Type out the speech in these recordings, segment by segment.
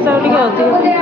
ବର୍ଷା ଟିକେ ଅଧିକ।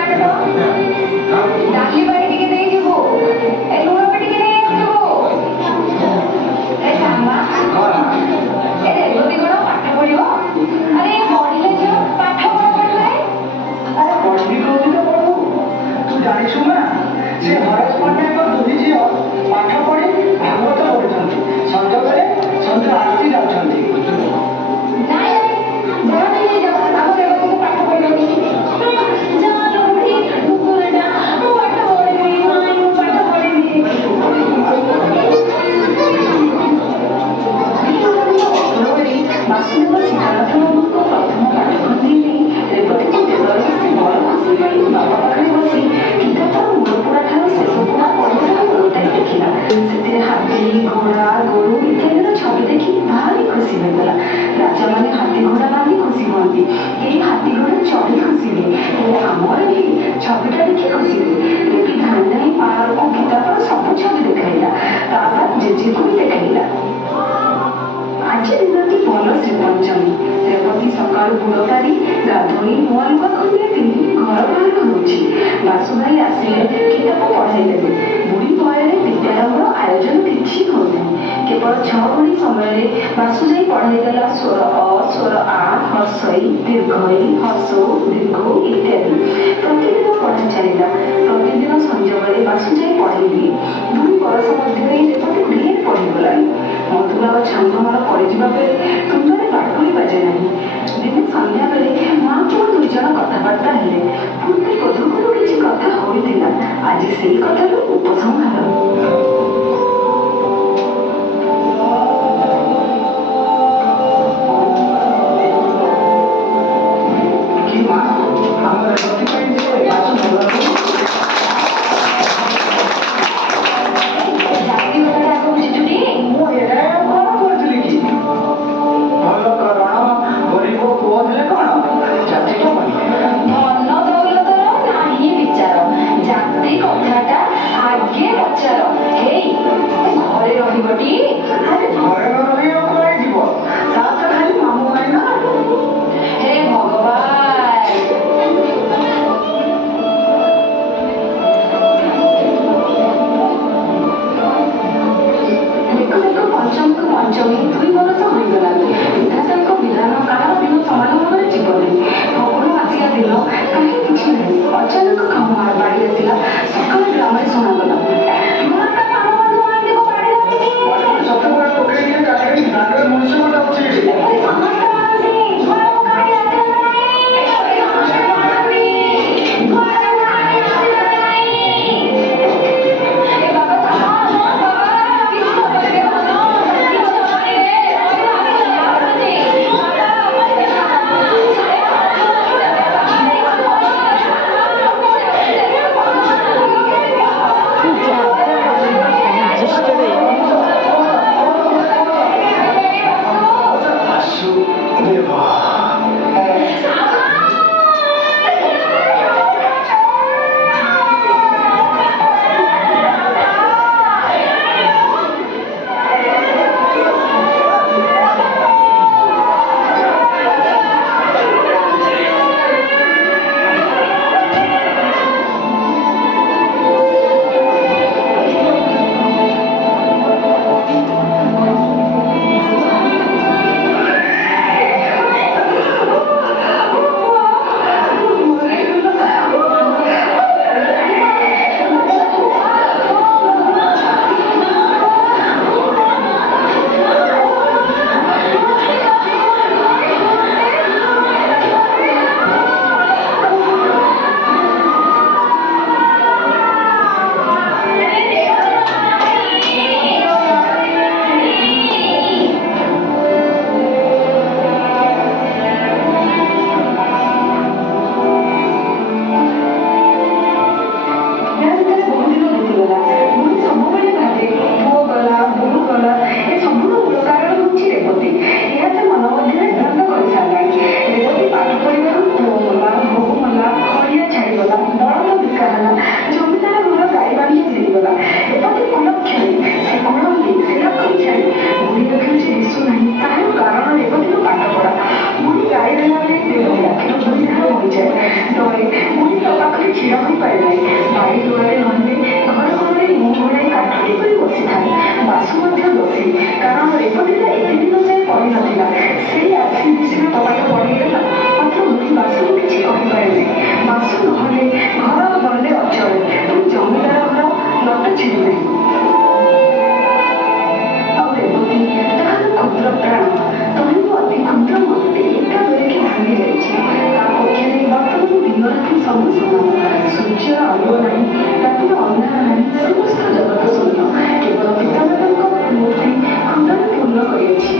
ସୂର୍ଯ୍ୟର ଆଲୁଅ ନାହିଁ, ରାତିର ଅନ୍ଧାର ନାହିଁ, ସମସ୍ତ ଜଗତ ଶୂନ୍ୟ। କେବଳ ପିତାମାତାଙ୍କ ମୂର୍ତ୍ତି ହୃଦୟ ପୂର୍ଣ୍ଣ କରିଅଛି।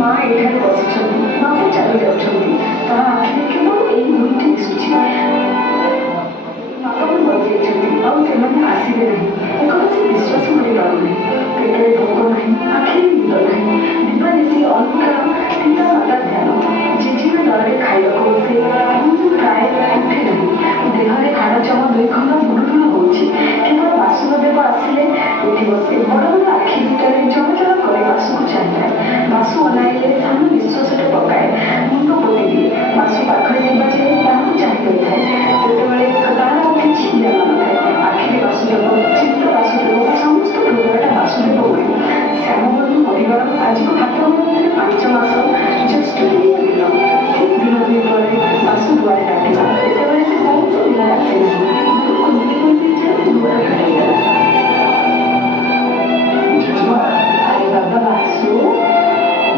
ମା ଏଠାରେ ବସିଛନ୍ତି, ବାପା ଚାଲି ଯାଉଛନ୍ତି, ତା ଆଖିରେ କେବଳ ଏଇ ଦୁଇଟି ଦିଶୁଛି। ବାପାଙ୍କୁ ବଦଳେଇଛନ୍ତି, ଆଉ ସେମାନେ ଆସିବେ ନାହିଁ। ଏକଥା ସେ ବିଶ୍ୱାସ କରିପାରୁନି। ପେଟରେ ଭୋକ ନାହିଁ, ଆଖିରେ ନିଦ ନାହିଁ। ଦିବାନିଶି ଅଲକାର ପିତା ମାତା ଧ୍ୟାନ। ଜେଜେମା ଦଳରେ ଖାଇବାକୁ ବସେ, କିନ୍ତୁ ପ୍ରାୟ ଉଠେ ନାହିଁ। ଦେହରେ ହାଡ଼ ଚମ ଦୁଇ ଖଣ୍ଡ ବୁଡ଼ୁବୁଡ଼ୁ ହେଉଛି। କେବଳ ବାସୁଦେବ ଆସିଲେ ଉଠି ବସେ। ବଡ଼ ବଡ଼ ଆଖି ଭିତରେ ଜଳ ଜଳ କରି ବାସୁକୁ ଚାହିଁଥାଏ। ବାସୁ ଅନାଇଲେ ସାନ ନିଶ୍ୱାସଟେ ପକାଏ, ମୁଣ୍ଡ ପୋତି ଦିଏ। ବାସୁ ପାଖରେ ଥିବା ଯାଏ ତାହାକୁ ଚାହିଁ ରହିଥାଏ। ସେତେବେଳେ ତାର ଆଉ କିଛି ଜ୍ଞାନ ନଥାଏ। ଆଖିରେ ବାସୁଦେବ, ଚିତ୍ତ ବାସୁଦେବ, ସମସ୍ତ ହୃଦୟଟା ବାସୁଦେବ ବୋଲି। ଶ୍ୟାମବନ୍ଧୁ ମରିବାର ଆଜିକୁ ହାତ ମଧ୍ୟରେ 5 ମାସ ଜ୍ୟେଷ୍ଠ ଦିନ। ଠିକ୍ ଦିନ ଦୁଇ ପରେ ବାସୁ ଦୁଆରେ ଡାକିଲା। ସେତେବେଳେ ସେ କୌଣସି ଦିନରେ ଆସେ ନାହିଁ। କୁନ୍ତି କୁନ୍ତି ଯେ ଦୁଆର ଫିଟାଇଦେଲା। ଆରେ ବାବା ବାସୁ,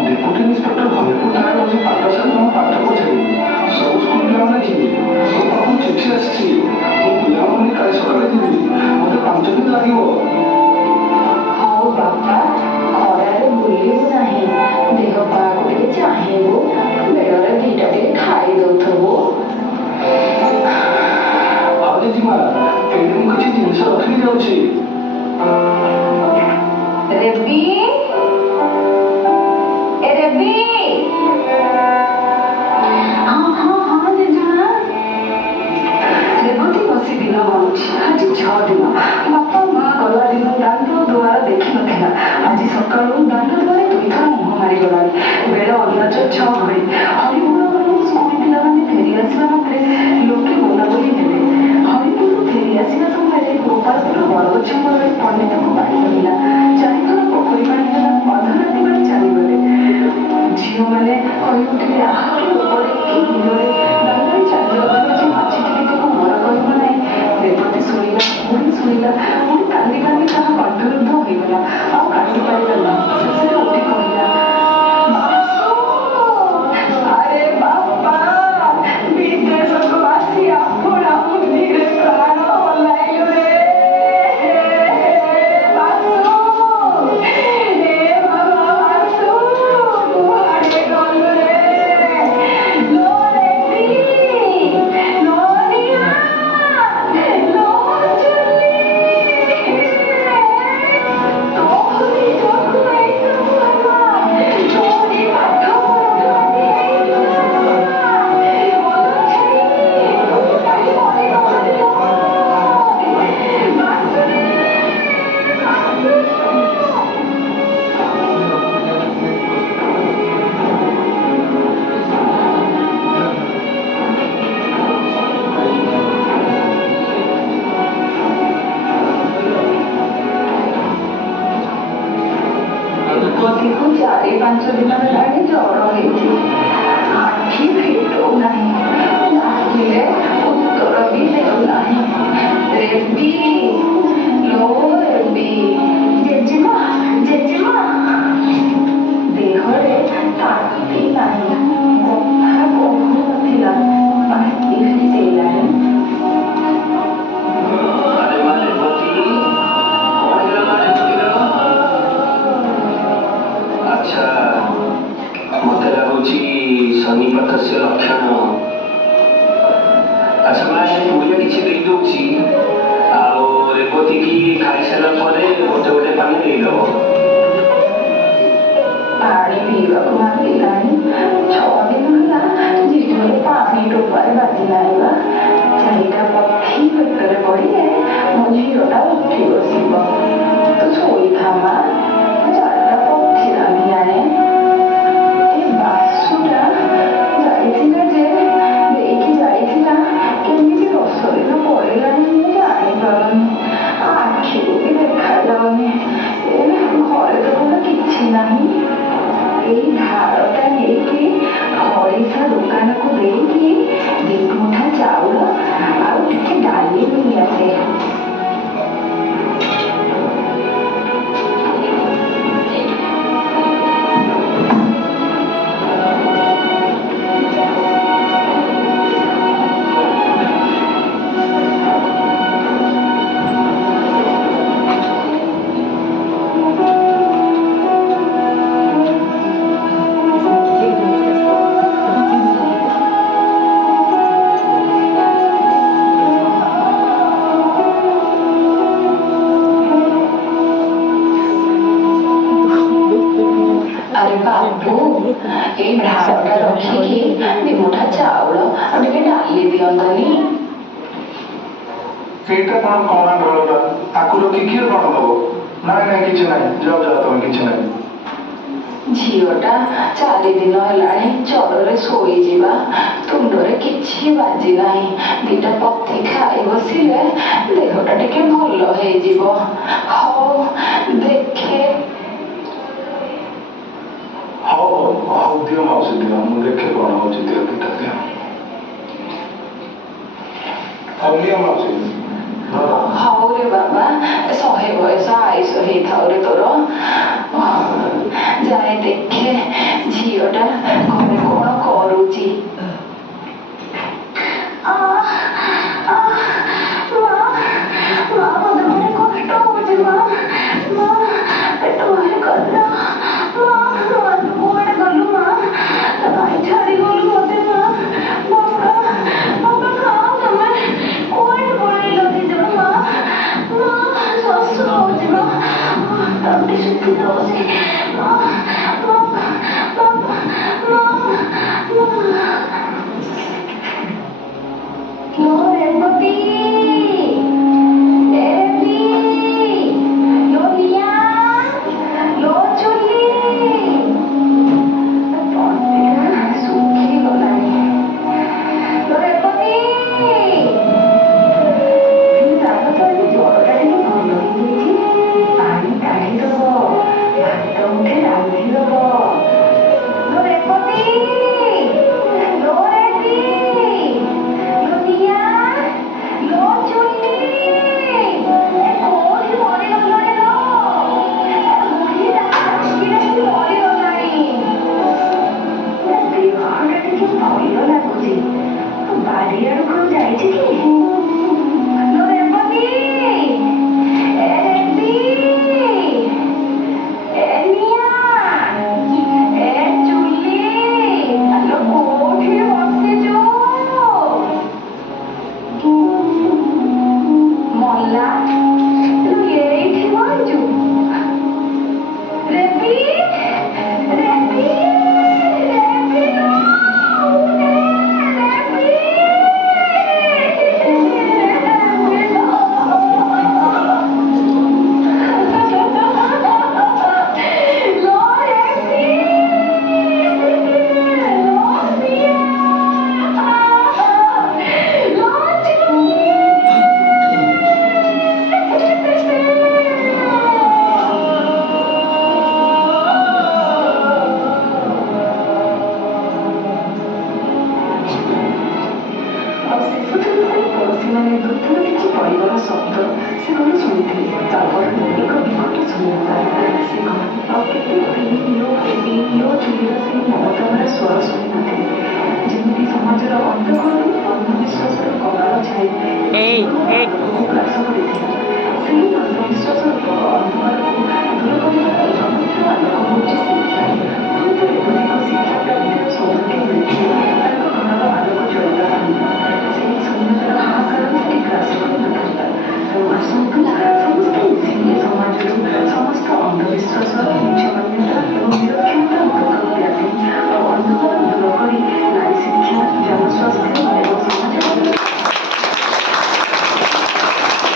ଡେପୁଟି ଇନ୍ସପେକ୍ଟର ହରିପୁର ଥାନାରେ ବସି ପାଠଶାଳା ତମ ପାଠ ପଚାରିବି। ସବୁ ସ୍କୁଲ ପିଲାମାନେ ଯିବେ। ମୋ ପାଖକୁ ଚିଠି ଆସିଛି। ମୁଁ ପିଲାମାନେ କାଲି ସକାଳେ ଯିବି। ମୋତେ 5 ଦିନ ଲାଗିବ। ହଉ ବାପା, ଖରାରେ ବୁଲିବୁ ନାହିଁ। ଦେହ ପାହାକୁ ଟିକେ ଚାହିଁବୁ। ବେଳରେ ଦିଟା ଟିକେ ଖାଇ ଦଉଥିବୁ। ହଁ ଜେଜେମା, ଏଇଠି ମୁଁ କିଛି ଜିନିଷ ରଖିକି ଯାଉଛି। ରେବି, ଏ ରେବି। ହଁ ଜେଜେମା। ରେବତୀ ବସି ଦିନ ଗଣୁଛି। ଆଜି 6 ଦିନ। ବାପା ମା ଗଲା ଦିନ ଦାଣ୍ଡ ଦୁଆର ଦେଖିନଥିଲା। ଆଜି ସକାଳୁ ଦାଣ୍ଡ ଦୁଆରେ 2 ଥର ମୁହଁ ମାରିଗଲାଣି। ବେଳ ଅନ୍ଦାଜ 6 ଘଡ଼ି। ହରିପୁର ସ୍କୁଲ ପିଲାମାନେ ଫେରି ଆସିବା ମାତ୍ରେ ଲୋକେ ବୋଲାବୋଲି ହେଲେ। ହରିପୁରରୁ ଫେରି ଆସିବା ସମୟରେ ଗୋପାଳପୁର ବରଗଛ ମୂଳରେ ପଣ୍ଡିତକୁ ବାଡ଼ି ଧରିଲା। 4 ଥର ପୋଖରୀ ପାଣି ଦେଲା। ଅଧରାତି ବେଳେ ଚାଲିଗଲେ। ଝିଅମାନେ କହି ଉଠିଲେ, ଆହାକି ଉପରେ ଏଇ ଦିନରେ ଦାଣ୍ଡରେ ଚାଲି ଯାଉଥିବା ଯେ ମାଛି ଟିକିକୁ ମର କହିବ ନାହିଁ। ରେବତୀ ଶୁଣିଲା, ପୁଣି ଶୁଣିଲା, ପୁଣି କାନ୍ଦି କାନ୍ଦି ତାହା କଣ୍ଠରୁଦ୍ଧ ହୋଇଗଲା। ଆଉ କାଟି ପାରିଲା ନାହିଁ। ଶେଷରେ ଉଠି କହିଲା, ବାସୁ, ଆରେ ବାପା, ବିଦେଶକୁ ଆସି ଆପଣା ବୁଦ୍ଧିରେ ପ୍ରାଣ ହଲାଇଲୁ ରେ। ବାସୁ, ଏ ବାବା ବାସୁ, କୁଆଡ଼େ ଗଲୁ ରେ? ଲୋ ରେବି, ଲୋ ନିଆ, ଲୋ ଚୁଲି। ତୋରି ଯୋଗୁ ଏଇସବୁ ହେଲା। ତୋରି ପାଠ ପଢ଼ା ଆଜି ହେଇଗଲା। ମନ ଛାଡ଼ି ତୁ କାହିଁ ମରିଗଲୁ ଲୋ? ବାସୁରେ, ବାସୁ। ରେବତୀକୁ 4-5 ଦିନ ହେଲାଣି ଜ୍ୱର ହେଇଛି। ଆଖି ଫିଟଉ ନାହିଁ। ଡାକିଲେ ଉତ୍ତର ବି ଦେଉନାହିଁ। ରେବି, ଲୋ ରେବି। ଜେଜେମା, ଜେଜେମା। ଦେହରେ ତାତି ନାହିଁ। କଥା କହୁନଥିଲା, ପାଟି ଫିଟେଇଲାଣି। ଆରେ ମା ରେବତୀ, କ'ଣ ହେଲା ମା ରେବତୀର? ଆଚ୍ଛା, ମୋତେ ଲାଗୁଛି ଶନିପାତସ୍ୟ ଲକ୍ଷଣ। ଆଚ୍ଛା ମା, ଏ ପୁଡ଼ିଆ କିଛି ଦେଇଦେଉଛି। ଆଉ ରେବତୀକି ଖାଇସାରିଲା ପରେ ଗୋଟେ ଗୋଟେ ପାଣି ଦେଇଦେବ। ପାଣି ପିଇବାକୁ ମାଗିଲାଣି। 6 ଦିନ ହେଲା ଜିଭରେ ପାଣି ଟୋପାଏ ବାଜିଲାଣି ବା। 4ଟା ପକ୍ଷୀ ପେଟରେ ପଡ଼ିଲେ ମୋ ଝିଅଟା ଉଠି ବସିବ। ତୁ ଶୋଇଥା ମା, 4ଟା ପକ୍ଷୀ ରାନ୍ଧି ଆଣେ। ଏ ବାସୁଟା ଯାଇଥିଲା ଯେ ଦେଇକି ଯାଇଥିଲା, କେମିତି 10 ଦିନ ପଳେଇଲାଣି ମୁଁ ଜାଣିପାରୁନି। ଆଖିକୁ ବି ଦେଖାଯାଉନି। ଏ ଘରେ ତ ଭଲ କିଛି ନାହିଁ। ଏଇ ଧାରଟା ନେଇକି ହରିଷା ଦୋକାନକୁ ଦେଇକି 2 ମୁଠା ଚାଉଳ এইটা কোনো কমান্ড হলো না। ତାକୁ ରଖି କିଏ କ'ଣ ଦବ? ନାଇଁ ନାଇଁ କିଛି ନାହିଁ, ଯାଅ ଯାଅ ତମେ, କିଛି ନାହିଁ। ଝିଅଟା 4 ଦିନ ହେଲାଣି ଜ୍ୱରରେ ଶୋଇଯିବା, ତୁଣ୍ଡରେ କିଛି ବାଜି ନାହିଁ। 2ଟା ପଥି ଖାଇ ବସିଲେ ଦେହଟା ଟିକେ ଭଲ ହେଇଯିବ। ହଉ ଦେଖେ। ହଉ ହଉ ଦିଅ ମାଉସୀ ଦିଅ, ମୁଁ ଦେଖେ କ'ଣ ହଉଛି, ଦିଅ 2ଟା ଦିଅ। ହଉ ନିଅ ମାଉସୀ। ହଉ ରେ ବାବା, 100 ବୟସ ଆୟୁଷ ହେଇଥାଉ ରେ ତୋର। ଯାଏ ଦେଖେ ଝିଅଟା ଘରେ କ'ଣ କରୁଛି। ସେମାନେ ପ୍ରଥମେ କିଛି ପରିବାର ଶବ୍ଦ ସେ ଘରେ ଶୁଣିଥିଲେ। ତାପରେ ଏକ ବିକଟ ଶୂନ୍ୟତା। ସେ ଘର ଆଉ କେତେ ପିଇଓ ଚୁଲିର ସେଇ ମମତାଭରା ସ୍ୱର ଶୁଣିନଥିଲେ।